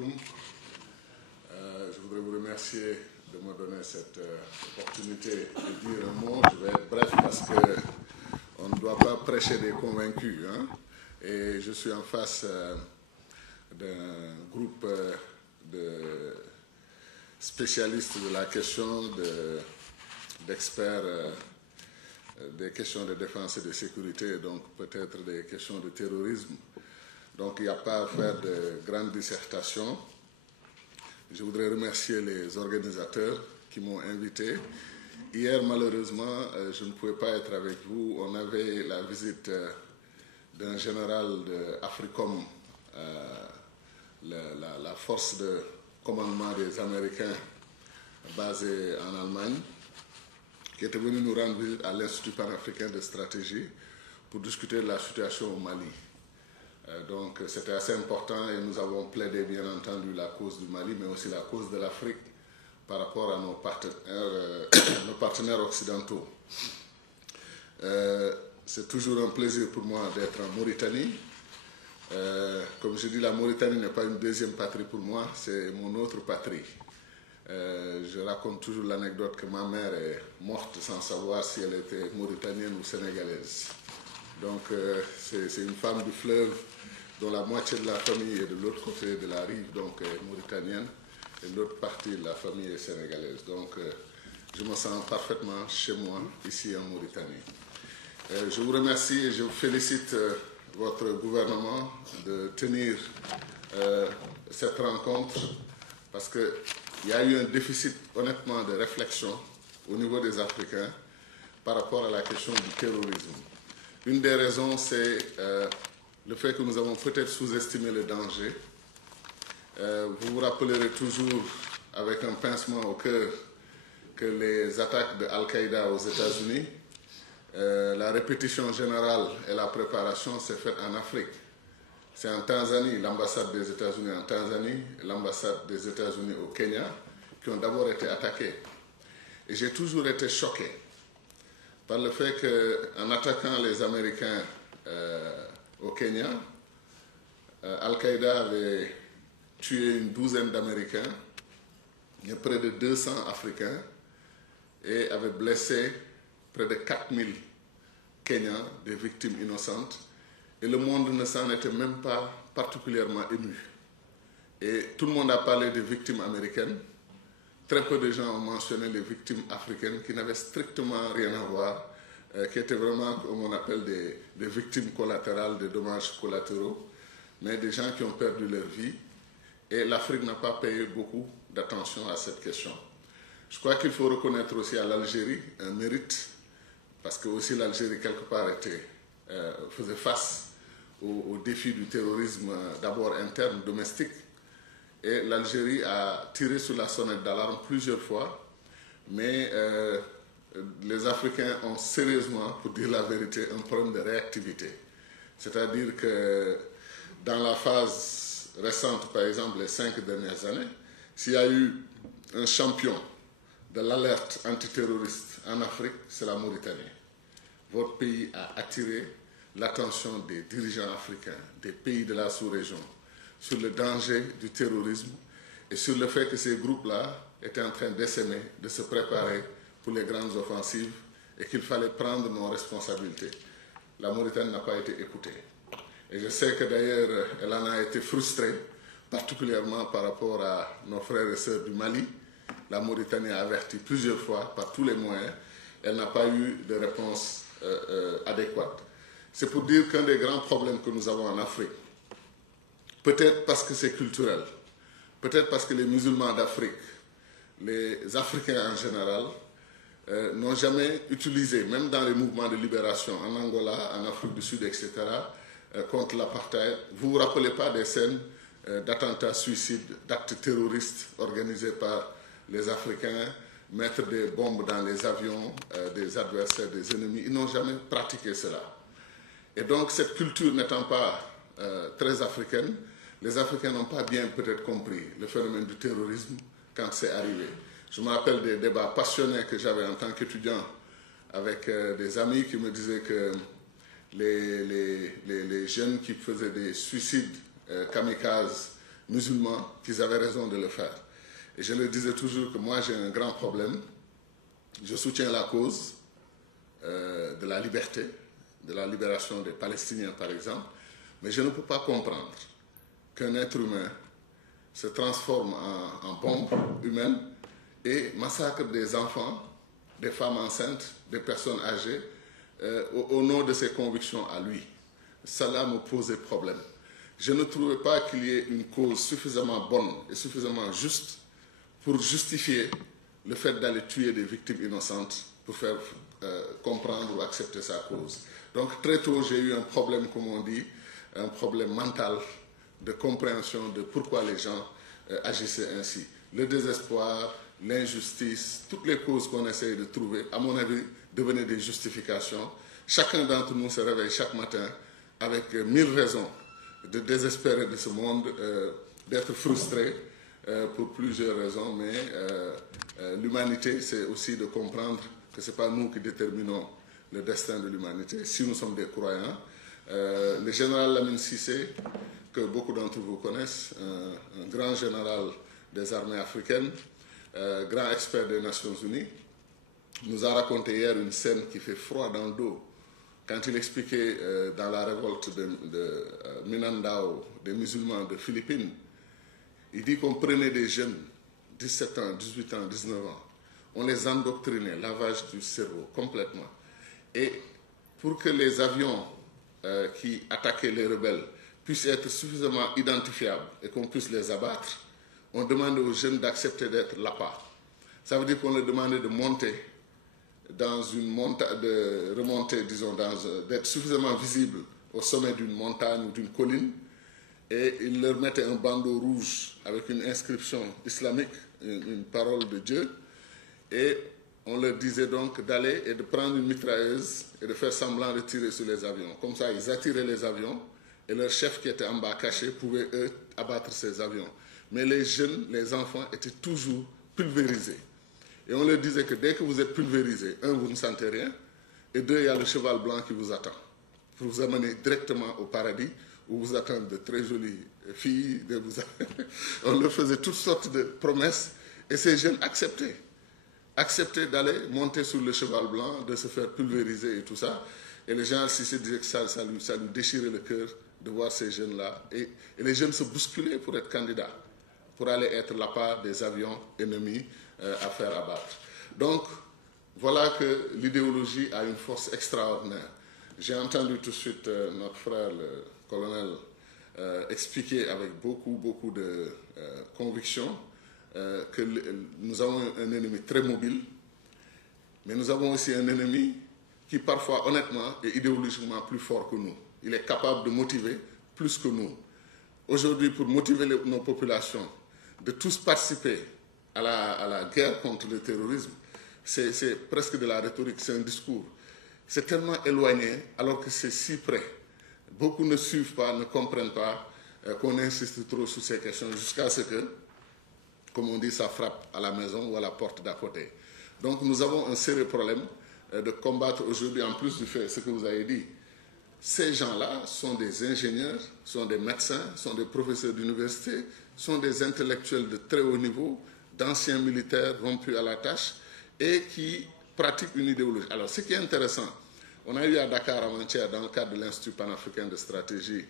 alaikum. Je voudrais vous remercier de me donner cette opportunité de dire un mot. Je vais être bref parce qu'on ne doit pas prêcher des convaincus. Hein? Et je suis en face d'un groupe de spécialistes de la question, d'experts des questions de défense et de sécurité, donc peut-être des questions de terrorisme. Donc il n'y a pas à faire de grandes dissertations. Je voudrais remercier les organisateurs qui m'ont invité. Hier, malheureusement, je ne pouvais pas être avec vous. On avait la visite d'un général de Africom, la force de commandement des Américains basée en Allemagne, qui était venu nous rendre visite à l'Institut panafricain de stratégie pour discuter de la situation au Mali. Donc c'était assez important et nous avons plaidé bien entendu la cause du Mali, mais aussi la cause de l'Afrique par rapport à nos partenaires occidentaux. C'est toujours un plaisir pour moi d'être en Mauritanie. Comme je dis, la Mauritanie n'est pas une deuxième patrie pour moi, c'est mon autre patrie. Je raconte toujours l'anecdote que ma mère est morte sans savoir si elle était mauritanienne ou sénégalaise. Donc c'est une femme du fleuve dont la moitié de la famille est de l'autre côté de la rive, donc mauritanienne, et l'autre partie de la famille est sénégalaise. Donc je me sens parfaitement chez moi, ici en Mauritanie. Je vous remercie et je félicite votre gouvernement de tenir cette rencontre parce qu'il y a eu un déficit, honnêtement, de réflexion au niveau des Africains par rapport à la question du terrorisme. Une des raisons, c'est le fait que nous avons peut-être sous-estimé le danger. Vous vous rappellerez toujours, avec un pincement au cœur, que les attaques de Al-Qaïda aux États-Unis, la répétition générale et la préparation s'est faite en Afrique. C'est en Tanzanie, l'ambassade des États-Unis en Tanzanie, l'ambassade des États-Unis au Kenya, qui ont d'abord été attaquées. Et j'ai toujours été choqué par le fait qu'en attaquant les Américains au Kenya, Al-Qaïda avait tué une douzaine d'Américains, il y a près de 200 Africains, et avait blessé près de 4000 Kenyans, des victimes innocentes, et le monde ne s'en était même pas particulièrement ému. Et tout le monde a parlé des victimes américaines. Très peu de gens ont mentionné les victimes africaines qui n'avaient strictement rien à voir, qui étaient vraiment, comme on appelle, des victimes collatérales, des dommages collatéraux, mais des gens qui ont perdu leur vie. Et l'Afrique n'a pas payé beaucoup d'attention à cette question. Je crois qu'il faut reconnaître aussi à l'Algérie un mérite, parce que aussi l'Algérie, quelque part, faisait face au défi du terrorisme, d'abord interne, domestique. Et l'Algérie a tiré sur la sonnette d'alarme plusieurs fois, mais les Africains ont sérieusement, pour dire la vérité, un problème de réactivité. C'est-à-dire que dans la phase récente, par exemple, les 5 dernières années, s'il y a eu un champion de l'alerte antiterroriste en Afrique, c'est la Mauritanie. Votre pays a attiré l'attention des dirigeants africains, des pays de la sous-région, sur le danger du terrorisme et sur le fait que ces groupes-là étaient en train d'essaimer, de se préparer pour les grandes offensives et qu'il fallait prendre nos responsabilités. La Mauritanie n'a pas été écoutée. Et je sais que d'ailleurs, elle en a été frustrée, particulièrement par rapport à nos frères et sœurs du Mali. La Mauritanie a averti plusieurs fois, par tous les moyens. Elle n'a pas eu de réponse adéquate. C'est pour dire qu'un des grands problèmes que nous avons en Afrique, peut-être parce que c'est culturel, peut-être parce que les musulmans d'Afrique, les Africains en général, n'ont jamais utilisé, même dans les mouvements de libération en Angola, en Afrique du Sud, etc., contre l'apartheid. Vous ne vous rappelez pas des scènes d'attentats suicides, d'actes terroristes organisés par les Africains, mettre des bombes dans les avions des adversaires, des ennemis. Ils n'ont jamais pratiqué cela. Et donc, cette culture n'étant pas très africaine, les Africains n'ont pas bien peut-être compris le phénomène du terrorisme quand c'est arrivé. Je me rappelle des débats passionnés que j'avais en tant qu'étudiant avec des amis qui me disaient que les jeunes qui faisaient des suicides kamikazes musulmans qu'ils avaient raison de le faire. Et je leur disais toujours que moi j'ai un grand problème. Je soutiens la cause de la liberté, de la libération des Palestiniens par exemple, mais je ne peux pas comprendre qu'un être humain se transforme en bombe humaine et massacre des enfants, des femmes enceintes, des personnes âgées, au nom de ses convictions à lui. Cela me posait problème. Je ne trouvais pas qu'il y ait une cause suffisamment bonne et suffisamment juste pour justifier le fait d'aller tuer des victimes innocentes pour faire comprendre ou accepter sa cause. Donc très tôt, j'ai eu un problème, comme on dit, un problème mental de compréhension de pourquoi les gens agissaient ainsi. Le désespoir, l'injustice, toutes les causes qu'on essaye de trouver, à mon avis, devenaient des justifications. Chacun d'entre nous se réveille chaque matin avec 1000 raisons de désespérer de ce monde, d'être frustré pour plusieurs raisons, mais l'humanité, c'est aussi de comprendre que ce n'est pas nous qui déterminons le destin de l'humanité, si nous sommes des croyants. Le général Lamine Cissé, que beaucoup d'entre vous connaissent, un grand général des armées africaines, grand expert des Nations Unies, nous a raconté hier une scène qui fait froid dans le dos. Quand il expliquait dans la révolte de Minandao, des musulmans de Philippines, il dit qu'on prenait des jeunes, 17 ans, 18 ans, 19 ans, on les endoctrinait, lavage du cerveau complètement. Et pour que les avions qui attaquaient les rebelles puissent être suffisamment identifiables et qu'on puisse les abattre, on demandait aux jeunes d'accepter d'être l'appât. Ça veut dire qu'on leur demandait de monter dans une montagne, de remonter, disons, d'être suffisamment visible au sommet d'une montagne ou d'une colline, et ils leur mettaient un bandeau rouge avec une inscription islamique, une parole de Dieu, et on leur disait donc d'aller et de prendre une mitrailleuse et de faire semblant de tirer sur les avions. Comme ça, ils attiraient les avions et leur chef qui était en bas caché pouvait, eux, abattre ces avions. Mais les jeunes, les enfants étaient toujours pulvérisés. Et on leur disait que dès que vous êtes pulvérisés, un, vous ne sentez rien, et deux, il y a le cheval blanc qui vous attend pour vous amener directement au paradis où vous attendent de très jolies filles. On leur faisait toutes sortes de promesses et ces jeunes acceptaient d'aller monter sur le cheval blanc, de se faire pulvériser et tout ça. Et les gens, si c'est disait que ça lui déchirait le cœur de voir ces jeunes-là. Et les jeunes se bousculaient pour être candidats, pour aller être la part des avions ennemis à faire abattre. Donc, voilà que l'idéologie a une force extraordinaire. J'ai entendu tout de suite notre frère, le colonel, expliquer avec beaucoup de conviction que nous avons un ennemi très mobile, mais nous avons aussi un ennemi qui parfois, honnêtement, est idéologiquement plus fort que nous. Il est capable de motiver plus que nous. Aujourd'hui, pour motiver nos populations de tous participer à la guerre contre le terrorisme, c'est presque de la rhétorique, c'est un discours. C'est tellement éloigné alors que c'est si près. Beaucoup ne suivent pas, ne comprennent pas qu'on insiste trop sur ces questions jusqu'à ce que, comme on dit, ça frappe à la maison ou à la porte d'à côté. Donc nous avons un sérieux problème de combattre aujourd'hui, en plus du fait ce que vous avez dit. Ces gens-là sont des ingénieurs, sont des médecins, sont des professeurs d'université, sont des intellectuels de très haut niveau, d'anciens militaires rompus à la tâche et qui pratiquent une idéologie. Alors, ce qui est intéressant, on a eu à Dakar avant-hier, dans le cadre de l'Institut panafricain de stratégie,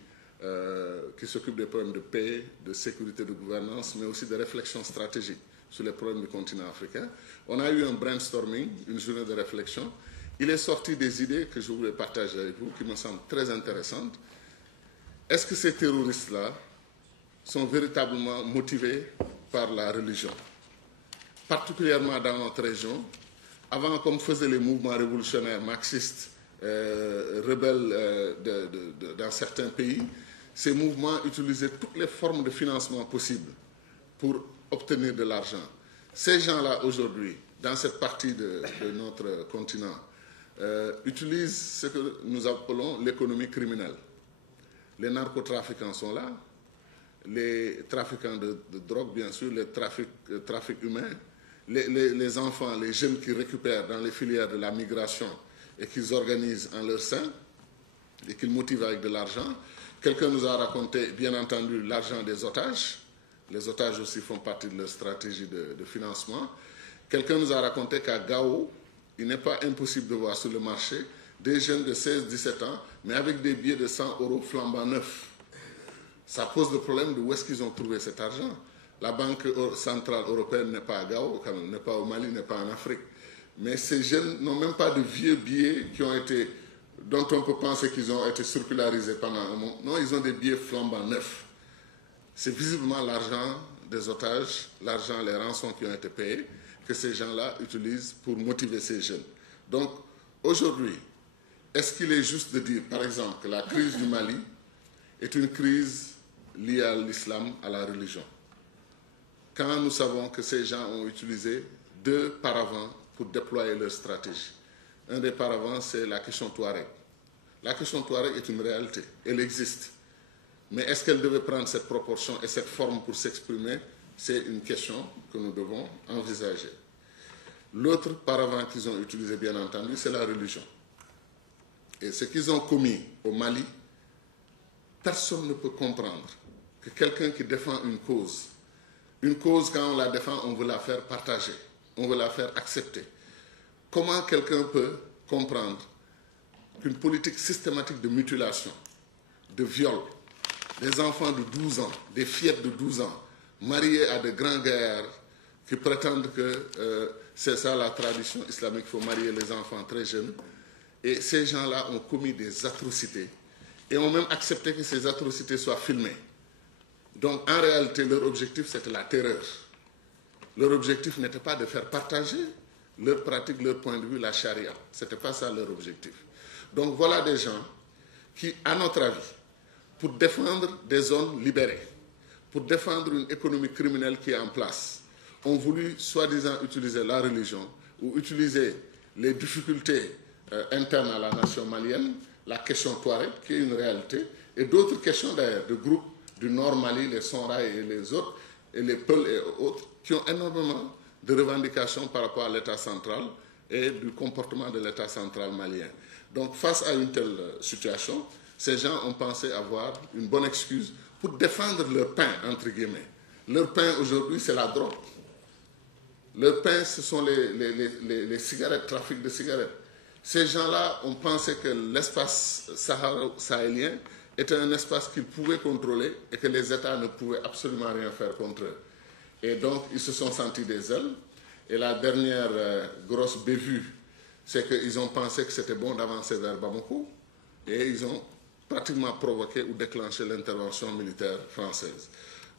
qui s'occupe des problèmes de paix, de sécurité, de gouvernance, mais aussi de réflexion stratégique sur les problèmes du continent africain. On a eu un brainstorming, une journée de réflexion. Il est sorti des idées que je voulais partager avec vous, qui me semblent très intéressantes. Est-ce que ces terroristes-là sont véritablement motivés par la religion? Particulièrement dans notre région, avant, comme faisaient les mouvements révolutionnaires marxistes, rebelles dans certains pays, ces mouvements utilisaient toutes les formes de financement possibles pour obtenir de l'argent. Ces gens-là, aujourd'hui, dans cette partie de notre continent, utilisent ce que nous appelons l'économie criminelle. Les narcotrafiquants sont là, les trafiquants de drogue, bien sûr, les trafics humains, les enfants, les jeunes qui récupèrent dans les filières de la migration et qu'ils organisent en leur sein et qu'ils motivent avec de l'argent. Quelqu'un nous a raconté, bien entendu, l'argent des otages. Les otages aussi font partie de leur stratégie de financement. Quelqu'un nous a raconté qu'à Gao, il n'est pas impossible de voir sur le marché des jeunes de 16-17 ans, mais avec des billets de 100 € flambant neufs. Ça pose le problème de où est-ce qu'ils ont trouvé cet argent. La Banque centrale européenne n'est pas à Gao, n'est pas au Mali, n'est pas en Afrique. Mais ces jeunes n'ont même pas de vieux billets dont on peut penser qu'ils ont été circularisés pendant un moment. Non, ils ont des billets flambant neufs. C'est visiblement l'argent des otages, l'argent, les rançons qui ont été payées, que ces gens-là utilisent pour motiver ces jeunes. Donc, aujourd'hui, est-ce qu'il est juste de dire, par exemple, que la crise du Mali est une crise liée à l'islam, à la religion, quand nous savons que ces gens ont utilisé 2 paravents pour déployer leur stratégie? Un des paravents, c'est la question Touareg. La question Touareg est une réalité, elle existe. Mais est-ce qu'elle devait prendre cette proportion et cette forme pour s'exprimer? C'est une question que nous devons envisager. L'autre paravent qu'ils ont utilisé, bien entendu, c'est la religion. Et ce qu'ils ont commis au Mali, personne ne peut comprendre que quelqu'un qui défend une cause, quand on la défend, on veut la faire partager, on veut la faire accepter. Comment quelqu'un peut comprendre qu'une politique systématique de mutilation, de viol, des enfants de 12 ans, des fillettes de 12 ans, mariées à de grands gaillards qui prétendent que c'est ça la tradition islamique, il faut marier les enfants très jeunes. Et ces gens-là ont commis des atrocités et ont même accepté que ces atrocités soient filmées. Donc en réalité, leur objectif, c'était la terreur. Leur objectif n'était pas de faire partager leur pratique, leur point de vue, la charia. Ce n'était pas ça leur objectif. Donc voilà des gens qui, à notre avis, pour défendre des zones libérées, pour défendre une économie criminelle qui est en place, ont voulu soi-disant utiliser la religion ou utiliser les difficultés internes à la nation malienne, la question Touareg, qui est une réalité, et d'autres questions d'ailleurs, de groupes du Nord Mali, les Sonrai et les autres, et les Peuls et autres, qui ont énormément de revendications par rapport à l'État central et du comportement de l'État central malien. Donc face à une telle situation, ces gens ont pensé avoir une bonne excuse pour défendre leur pain, entre guillemets. Leur pain aujourd'hui, c'est la drogue. Leur pain, ce sont les cigarettes, trafic de cigarettes. Ces gens-là ont pensé que l'espace sahélien était un espace qu'ils pouvaient contrôler et que les États ne pouvaient absolument rien faire contre eux. Et donc, ils se sont sentis des ailes. Et la dernière grosse bévue, c'est qu'ils ont pensé que c'était bon d'avancer vers Bamako. Et ils ont pratiquement provoqué ou déclenché l'intervention militaire française.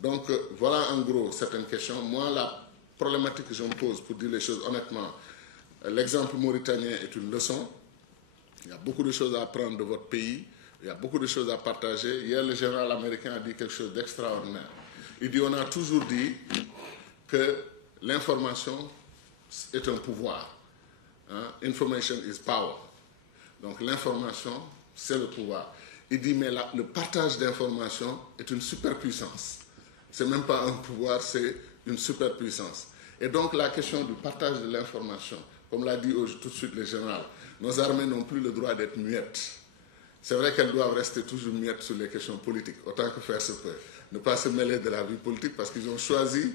Donc, voilà en gros certaines questions. Moi, la problématique que je me pose, pour dire les choses honnêtement, l'exemple mauritanien est une leçon. Il y a beaucoup de choses à apprendre de votre pays. Il y a beaucoup de choses à partager. Hier, le général américain a dit quelque chose d'extraordinaire. Il dit, on a toujours dit que l'information est un pouvoir. Hein? Information is power. Donc l'information, c'est le pouvoir. Il dit, mais le partage d'informations est une superpuissance. Ce n'est même pas un pouvoir, c'est une superpuissance. Et donc la question du partage de l'information, comme l'a dit tout de suite le général, nos armées n'ont plus le droit d'être muettes. C'est vrai qu'elles doivent rester toujours muettes sur les questions politiques, autant que faire se peut. Ne pas se mêler de la vie politique parce qu'ils ont choisi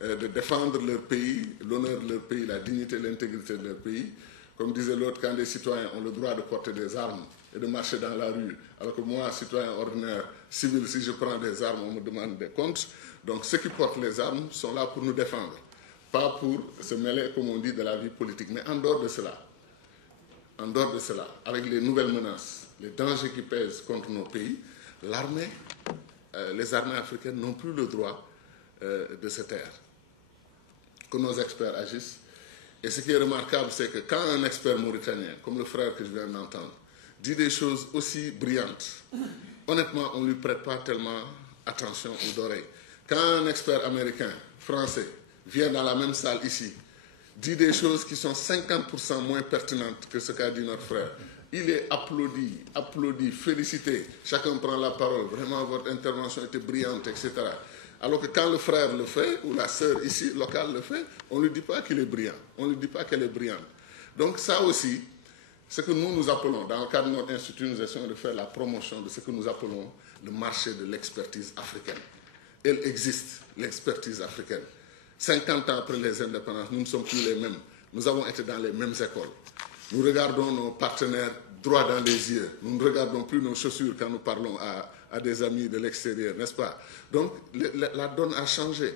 de défendre leur pays, l'honneur de leur pays, la dignité et l'intégrité de leur pays. Comme disait l'autre, quand les citoyens ont le droit de porter des armes et de marcher dans la rue, alors que moi, citoyen ordinaire, civil, si je prends des armes, on me demande des comptes. Donc ceux qui portent les armes sont là pour nous défendre, pas pour se mêler, comme on dit, de la vie politique. Mais en dehors de cela, avec les nouvelles menaces, les dangers qui pèsent contre nos pays, les armées africaines n'ont plus le droit de se taire. Que nos experts agissent. Et ce qui est remarquable, c'est que quand un expert mauritanien, comme le frère que je viens d'entendre, dit des choses aussi brillantes, honnêtement, on ne lui prête pas tellement attention aux oreilles. Quand un expert américain, français, vient dans la même salle ici, dit des choses qui sont 50% moins pertinentes que ce qu'a dit notre frère, il est applaudi, félicité. Chacun prend la parole. Vraiment, votre intervention était brillante, etc. Alors que quand le frère le fait, ou la sœur ici, locale le fait, on ne lui dit pas qu'il est brillant. On ne lui dit pas qu'elle est brillante. Donc ça aussi, ce que nous appelons, dans le cadre de notre institut, nous essayons de faire la promotion de ce que nous appelons le marché de l'expertise africaine. elle existe, l'expertise africaine. 50 ans après les indépendances, nous ne sommes plus les mêmes. Nous avons été dans les mêmes écoles. Nous regardons nos partenaires droit dans les yeux. Nous ne regardons plus nos chaussures quand nous parlons à des amis de l'extérieur, n'est-ce pas? Donc, la donne a changé.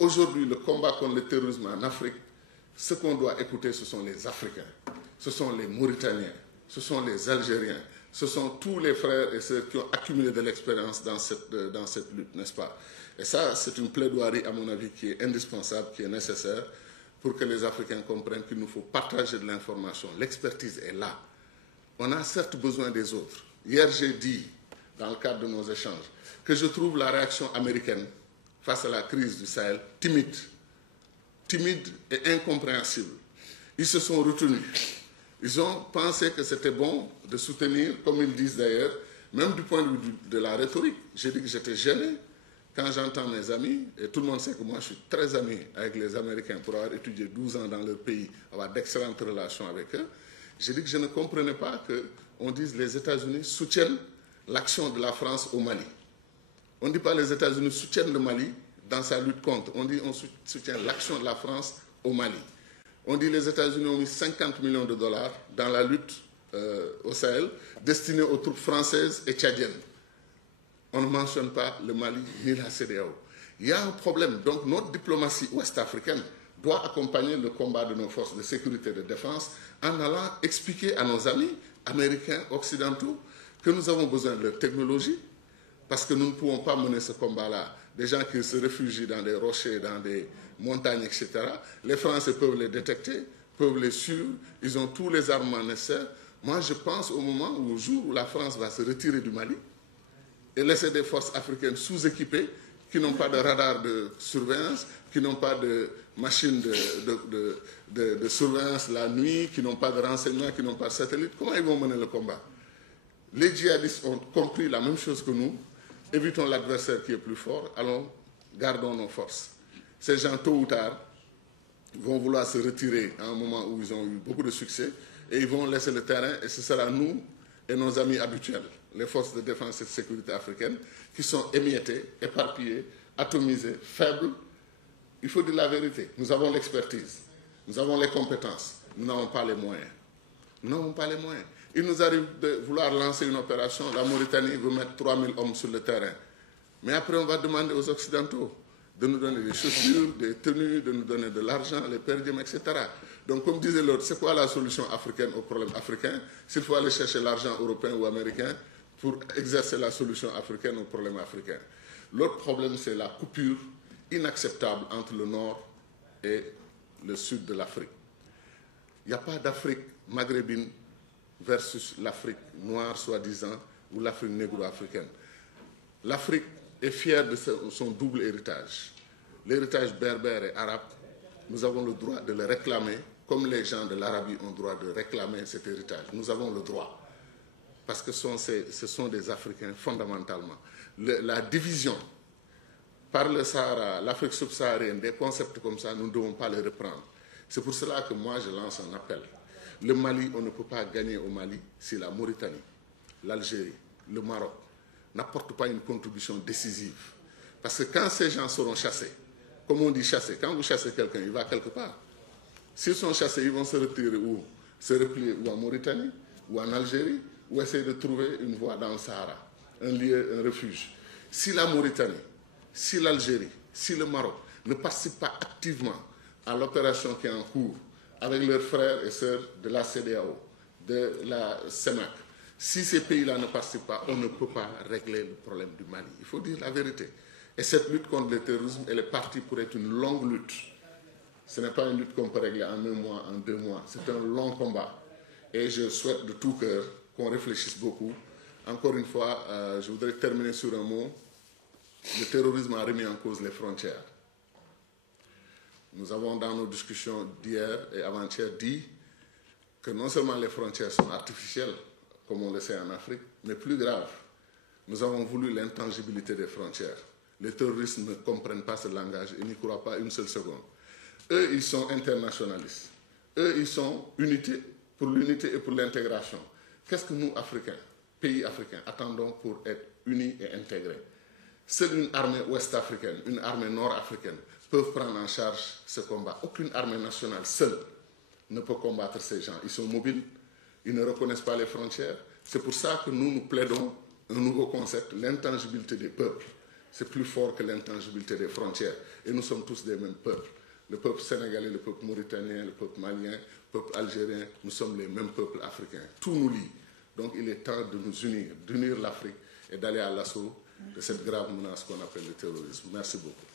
Aujourd'hui, le combat contre le terrorisme en Afrique, ce qu'on doit écouter, ce sont les Africains, ce sont les Mauritaniens, ce sont les Algériens, ce sont tous les frères et sœurs qui ont accumulé de l'expérience dans cette lutte, n'est-ce pas? Et ça, c'est une plaidoirie, à mon avis, qui est indispensable, qui est nécessaire pour que les Africains comprennent qu'il nous faut partager de l'information. L'expertise est là. On a certes besoin des autres. Hier, j'ai dit, dans le cadre de nos échanges, que je trouve la réaction américaine face à la crise du Sahel timide et incompréhensible. Ils se sont retenus. Ils ont pensé que c'était bon de soutenir, comme ils disent d'ailleurs, même du point de vue de la rhétorique. J'ai dit que j'étais gêné quand j'entends mes amis, et tout le monde sait que moi je suis très ami avec les Américains pour avoir étudié 12 ans dans leur pays, avoir d'excellentes relations avec eux. J'ai dit que je ne comprenais pas qu'on dise que les États-Unis soutiennent l'action de la France au Mali. On ne dit pas que les États-Unis soutiennent le Mali dans sa lutte contre. On dit qu'on soutient l'action de la France au Mali. On dit que les États-Unis ont mis 50 millions de dollars dans la lutte au Sahel, destinée aux troupes françaises et tchadiennes. On ne mentionne pas le Mali ni la CEDEAO. Il y a un problème. Donc notre diplomatie ouest-africaine doit accompagner le combat de nos forces de sécurité et de défense en allant expliquer à nos amis américains, occidentaux, que nous avons besoin de leur technologie, parce que nous ne pouvons pas mener ce combat-là. Des gens qui se réfugient dans des rochers, dans des montagnes, etc. Les Français peuvent les détecter, peuvent les suivre, ils ont tous les armements nécessaires. Moi, je pense au jour où la France va se retirer du Mali et laisser des forces africaines sous-équipées qui n'ont pas de radar de surveillance, qui n'ont pas de machines de surveillance la nuit, qui n'ont pas de renseignements, qui n'ont pas de satellites. Comment ils vont mener le combat? Les djihadistes ont compris la même chose que nous. Évitons l'adversaire qui est plus fort, allons, gardons nos forces. Ces gens, tôt ou tard, vont vouloir se retirer à un moment où ils ont eu beaucoup de succès et ils vont laisser le terrain et ce sera nous et nos amis habituels, les forces de défense et de sécurité africaines, qui sont émiettées, éparpillées, atomisées, faibles. Il faut dire la vérité. Nous avons l'expertise, nous avons les compétences, nous n'avons pas les moyens. Nous n'avons pas les moyens. Il nous arrive de vouloir lancer une opération, la Mauritanie veut mettre 3000 hommes sur le terrain. Mais après, on va demander aux Occidentaux de nous donner des chaussures, des tenues, de nous donner de l'argent, les perdièmes, etc. Donc, comme disait l'autre, c'est quoi la solution africaine au problème africain? S'il faut aller chercher l'argent européen ou américain pour exercer la solution africaine au problème africain. L'autre problème, c'est la coupure inacceptable entre le nord et le sud de l'Afrique. Il n'y a pas d'Afrique maghrébine versus l'Afrique noire, soi-disant, ou l'Afrique négro-africaine. L'Afrique est fière de son double héritage. L'héritage berbère et arabe, nous avons le droit de le réclamer, comme les gens de l'Arabie ont le droit de réclamer cet héritage. Nous avons le droit, parce que ce sont des Africains fondamentalement. La division par le Sahara, l'Afrique subsaharienne, des concepts comme ça, nous ne devons pas les reprendre. C'est pour cela que moi je lance un appel. Le Mali, on ne peut pas gagner au Mali si la Mauritanie, l'Algérie, le Maroc n'apportent pas une contribution décisive. Parce que quand ces gens seront chassés, comme on dit chasser, quand vous chassez quelqu'un, il va quelque part. S'ils sont chassés, ils vont se retirer où? Se replier ou en Mauritanie, ou en Algérie, ou essayer de trouver une voie dans le Sahara, un lieu, un refuge. Si la Mauritanie, si l'Algérie, si le Maroc ne participent pas activement à l'opération qui est en cours, avec leurs frères et sœurs de la CEDEAO, de la CEMAC. Si ces pays-là ne participent pas, on ne peut pas régler le problème du Mali. Il faut dire la vérité. Et cette lutte contre le terrorisme, elle est partie pour être une longue lutte. Ce n'est pas une lutte qu'on peut régler en 1 mois, en 2 mois. C'est un long combat. Et je souhaite de tout cœur qu'on réfléchisse beaucoup. Encore une fois, je voudrais terminer sur un mot. Le terrorisme a remis en cause les frontières. Nous avons dans nos discussions d'hier et avant-hier dit que non seulement les frontières sont artificielles, comme on le sait en Afrique, mais plus grave, nous avons voulu l'intangibilité des frontières. Les terroristes ne comprennent pas ce langage et n'y croient pas une seule seconde. Eux, ils sont internationalistes. Eux, ils sont pour l'unité et pour l'intégration. Qu'est-ce que nous, Africains, pays africains, attendons pour être unis et intégrés? Seule une armée ouest-africaine, une armée nord-africaine peuvent prendre en charge ce combat. Aucune armée nationale seule ne peut combattre ces gens. Ils sont mobiles, ils ne reconnaissent pas les frontières. C'est pour ça que nous plaidons un nouveau concept, l'intangibilité des peuples. C'est plus fort que l'intangibilité des frontières. Et nous sommes tous des mêmes peuples. Le peuple sénégalais, le peuple mauritanien, le peuple malien, le peuple algérien, nous sommes les mêmes peuples africains. Tout nous lie. Donc il est temps de nous unir, d'unir l'Afrique et d'aller à l'assaut de cette grave menace qu'on appelle le terrorisme. Merci beaucoup.